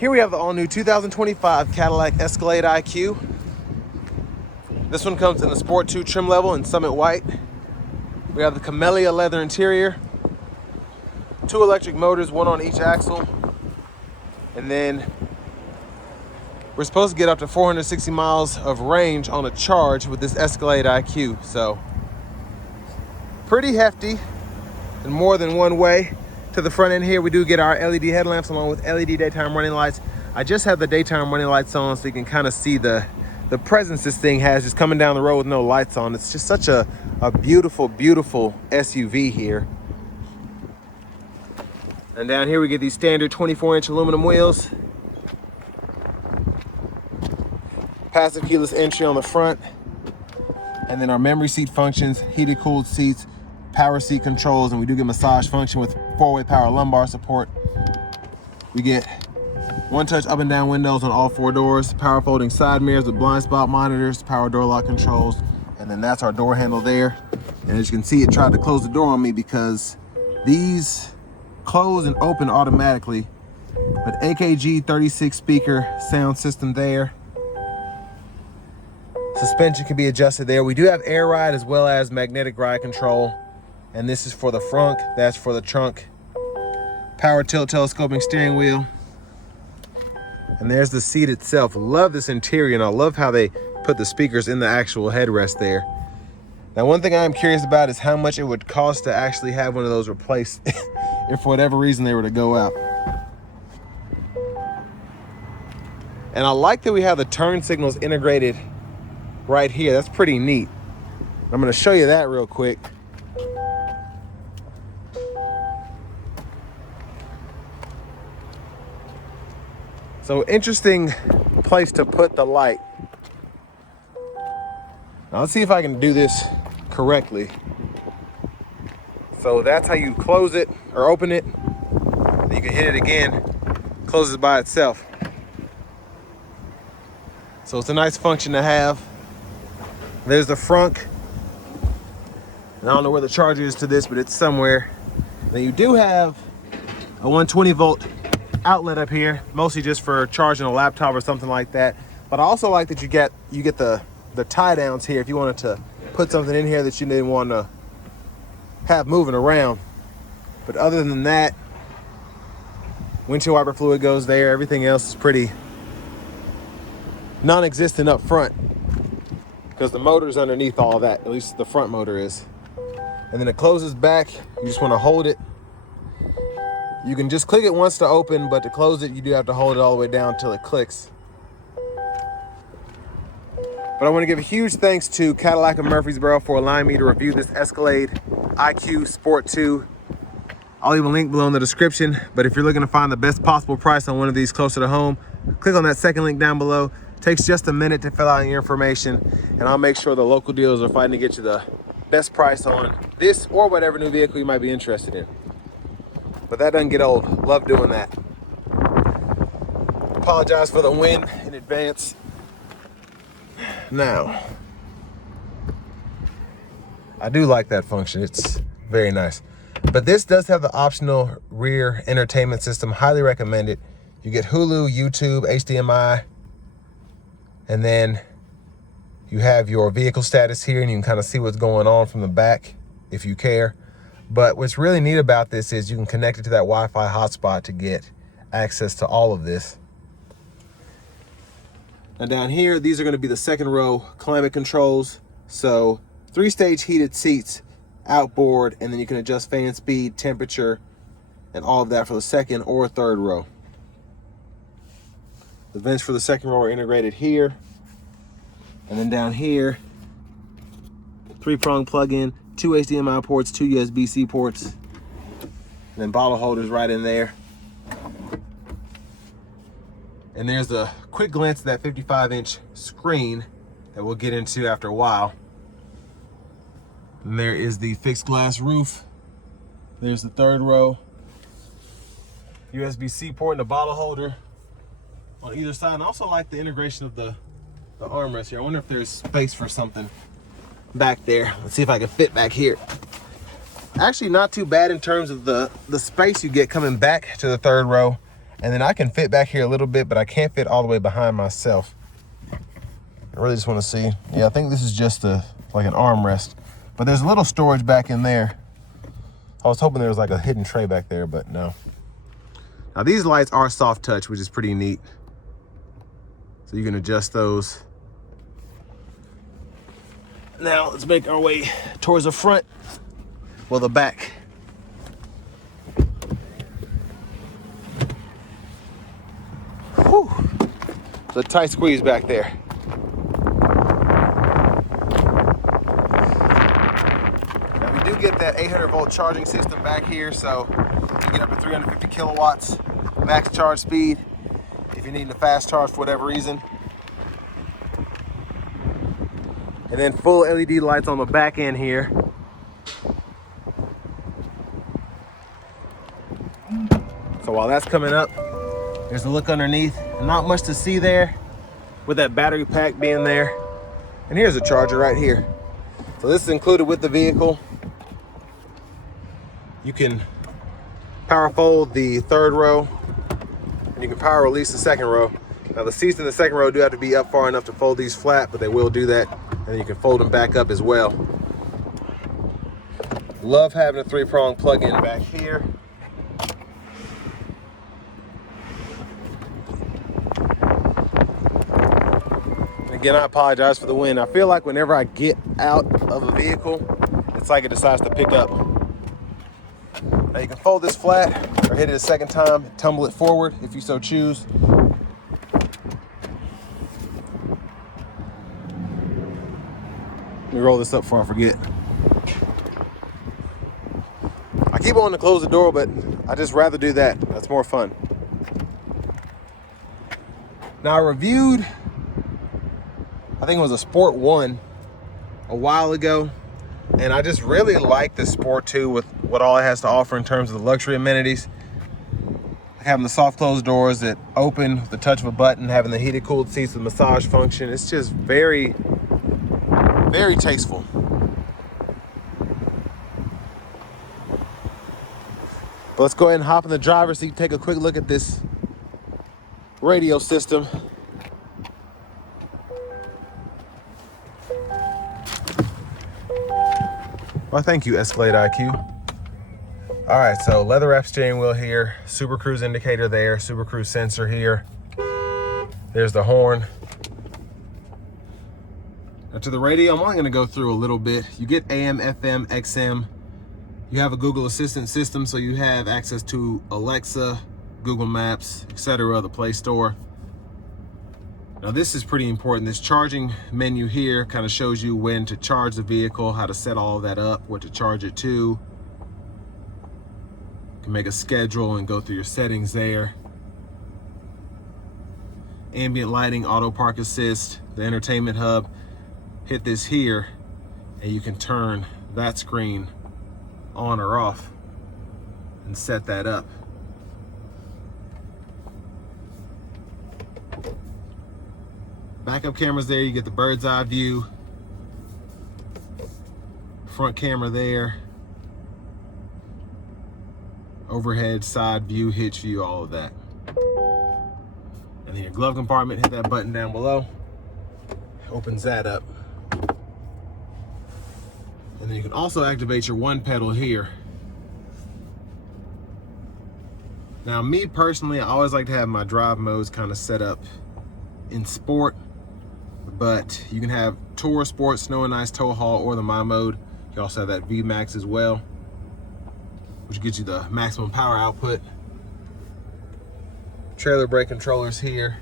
Here we have the all-new 2025 Cadillac Escalade IQ. This one comes in the Sport 2 trim level in Summit White. We have the camellia leather interior, 2 electric motors, 1 on each axle, and then we're supposed to get up to 460 miles of range on a charge with this Escalade IQ. So pretty hefty in more than one way. To the front end here, we do get our LED headlamps along with LED daytime running lights. I just have the daytime running lights on so you can kind of see the presence this thing has just coming down the road with no lights on. It's just such a beautiful, beautiful SUV here. And down here we get these standard 24-inch aluminum wheels. Passive keyless entry on the front. And then our memory seat functions, heated cooled seats, power seat controls, and we do get massage function with 4-way power lumbar support. We get one-touch up and down windows on all 4 doors, power folding side mirrors with blind spot monitors, power door lock controls, and then that's our door handle there. And as you can see, it tried to close the door on me because these close and open automatically. But AKG 36 speaker sound system there. Suspension can be adjusted there. We do have air ride as well as magnetic ride control. And this is for the frunk, that's for the trunk. Power tilt telescoping steering wheel. And there's the seat itself. Love this interior, and I love how they put the speakers in the actual headrest there. Now, one thing I'm curious about is how much it would cost to actually have one of those replaced if for whatever reason they were to go out. And I like that we have the turn signals integrated right here. That's pretty neat. I'm gonna show you that real quick. So interesting place to put the light. Now let's see if I can do this correctly. So that's how you close it or open it. Then you can hit it again, closes by itself. So it's a nice function to have. There's the frunk. And I don't know where the charger is to this, but it's somewhere. Then you do have a 120 volt outlet up here, mostly just for charging a laptop or something like that. But I also like that you get the tie downs here if you wanted to put something in here that you didn't want to have moving around. But other than that, windshield wiper fluid goes there. Everything else is pretty non-existent up front because the motor's underneath all of that. At least the front motor is. And then it closes back. You just want to hold it. You can just click it once to open, but to close it, you do have to hold it all the way down until it clicks. But I want to give a huge thanks to Cadillac of Murfreesboro for allowing me to review this Escalade IQ Sport 2. I'll leave a link below in the description, but if you're looking to find the best possible price on one of these closer to home, click on that second link down below. It takes just a minute to fill out your information, and I'll make sure the local dealers are fighting to get you the best price on this or whatever new vehicle you might be interested in. But that doesn't get old. Love doing that. Apologize for the wind in advance. Now, I do like that function. It's very nice. But this does have the optional rear entertainment system. Highly recommend it. You get Hulu, YouTube, HDMI, and then you have your vehicle status here, and you can kind of see what's going on from the back if you care. But what's really neat about this is you can connect it to that Wi-Fi hotspot to get access to all of this. Now down here, these are going to be the second row climate controls. So 3-stage heated seats, outboard, and then you can adjust fan speed, temperature, and all of that for the second or third row. The vents for the second row are integrated here. And then down here, 3-prong plug-in, 2 HDMI ports, 2 USB-C ports, and then bottle holders right in there. And there's a quick glance at that 55-inch screen that we'll get into after a while. And there is the fixed glass roof. There's the third row. USB-C port and the bottle holder on either side. And I also like the integration of the armrest here. I wonder if there's space for something back there. Let's see if I can fit back here. Actually not too bad in terms of the space you get coming back to the third row. And then I can fit back here a little bit, but I can't fit all the way behind myself. I really just want to see. Yeah, I think this is just like an armrest, but there's a little storage back in there. I was hoping there was like a hidden tray back there, but no. Now these lights are soft touch, which is pretty neat. So you can adjust those. Now let's make our way towards the front. Well, the back. Whew. It's a tight squeeze back there. Now we do get that 800 volt charging system back here, so you get up to 350 kilowatts max charge speed if you're needing a fast charge for whatever reason. And then full LED lights on the back end here. So while that's coming up, there's a look underneath. Not much to see there with that battery pack being there. And here's a charger right here. So this is included with the vehicle. You can power fold the third row, and you can power release the second row. Now the seats in the second row do have to be up far enough to fold these flat, but they will do that. And you can fold them back up as well. Love having a 3-prong plug-in back here. Again, I apologize for the wind. I feel like whenever I get out of a vehicle, it's like it decides to pick up. Now you can fold this flat or hit it a second time, tumble it forward if you so choose. Let me roll this up before I forget. I keep wanting to close the door, but I just rather do that. That's more fun. Now I reviewed, I think it was a Sport 1 a while ago, and I just really like the Sport 2 with what all it has to offer in terms of the luxury amenities. Like having the soft closed doors that open with the touch of a button, having the heated cooled seats with massage function. It's just very, very tasteful. But let's go ahead and hop in the driver's seat, take a quick look at this radio system. Well, thank you, Escalade IQ. All right, so leather wrap steering wheel here, Super Cruise indicator there, Super Cruise sensor here. There's the horn. Now to the radio, I'm only gonna go through a little bit. You get AM, FM, XM. You have a Google Assistant system, so you have access to Alexa, Google Maps, etc., the Play Store. Now this is pretty important. This charging menu here kind of shows you when to charge the vehicle, how to set all of that up, what to charge it to. You can make a schedule and go through your settings there. Ambient lighting, auto park assist, the entertainment hub. Hit this here and you can turn that screen on or off and set that up. Backup cameras there, you get the bird's eye view. Front camera there. Overhead, side view, hitch view, all of that. And then your glove compartment, hit that button down below. Opens that up. And then you can also activate your one pedal here. Now me personally, I always like to have my drive modes kind of set up in sport, but you can have Tour, Sport, Snow and Ice, Tow Haul, or the My mode. You also have that VMAX as well, which gives you the maximum power output. Trailer brake controllers here.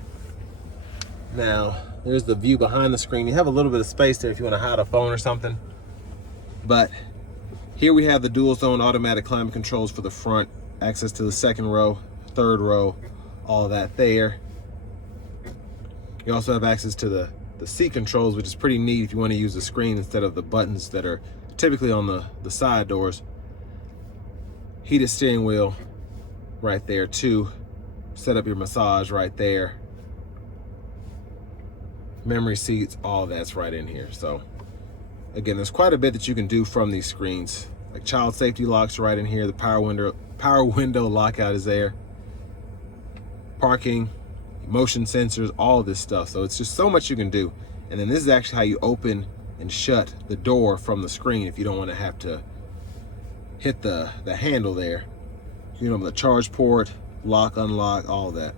Now, there's the view behind the screen. You have a little bit of space there if you want to hide a phone or something. But here we have the dual zone automatic climate controls for the front, access to the second row, third row, all of that there. You also have access to the seat controls, which is pretty neat if you want to use the screen instead of the buttons that are typically on the side doors. Heated steering wheel right there too. Set up your massage right there. Memory seats, all that's right in here. So again, there's quite a bit that you can do from these screens. Like child safety locks right in here. The power window lockout is there. parking, motion sensors, all this stuff. So it's just so much you can do. And then this is actually how you open and shut the door from the screen if you don't want to have to hit the handle there. You know, the charge port, lock, unlock, all that.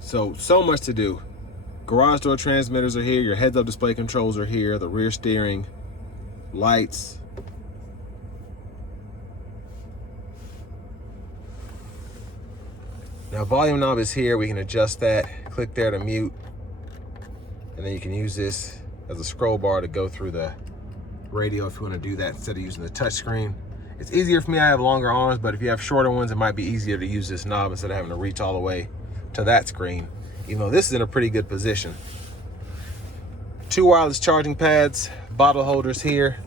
So much to do. Garage door transmitters are here, your heads-up display controls are here, the rear steering, lights. Now volume knob is here, we can adjust that. Click there to mute. And then you can use this as a scroll bar to go through the radio if you want to do that instead of using the touch screen. It's easier for me, I have longer arms, but if you have shorter ones, it might be easier to use this knob instead of having to reach all the way to that screen, even though this is in a pretty good position. 2 wireless charging pads, bottle holders here,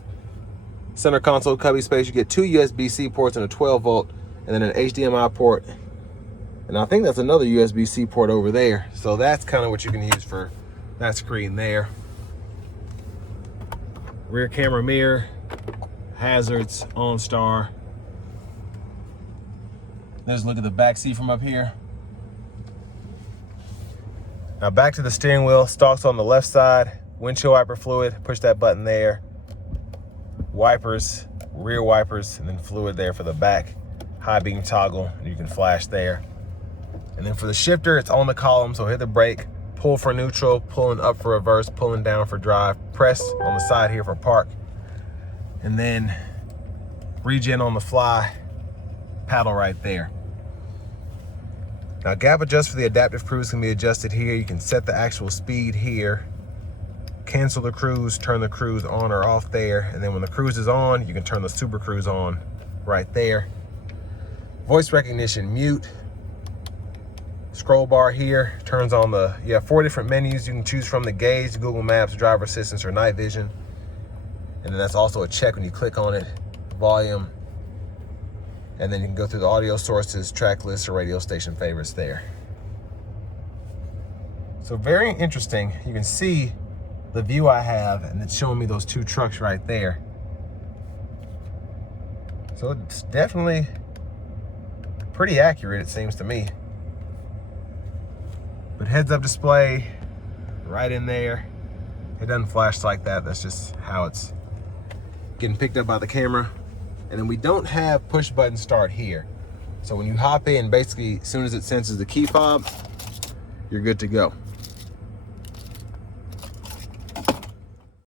center console cubby space. You get 2 USB-C ports and a 12 volt, and then an HDMI port. And I think that's another USB-C port over there. So that's kind of what you can use for that screen there. Rear camera mirror, hazards, OnStar. Let's look at the back seat from up here. Now back to the steering wheel, stalks on the left side, windshield wiper fluid, push that button there. Wipers, rear wipers, and then fluid there for the back. High beam toggle, you can flash there. And then for the shifter, it's on the column, so hit the brake, pull for neutral, pulling up for reverse, pulling down for drive, press on the side here for park, and then regen on the fly, paddle right there. Now gap adjust for the adaptive cruise can be adjusted here. You can set the actual speed here, cancel the cruise, turn the cruise on or off there, and then when the cruise is on, you can turn the super cruise on right there. Voice recognition mute. Scroll bar here turns on you have 4 different menus you can choose from: the gauge, Google Maps, driver assistance, or night vision. And then that's also a check when you click on it, volume. And then you can go through the audio sources, track lists, or radio station favorites there. So very interesting. You can see the view I have, and it's showing me those 2 trucks right there. So it's definitely pretty accurate, it seems to me. But heads-up display right in there. It doesn't flash like that. That's just how it's getting picked up by the camera. And then we don't have push button start here. So when you hop in, basically, as soon as it senses the key fob, you're good to go.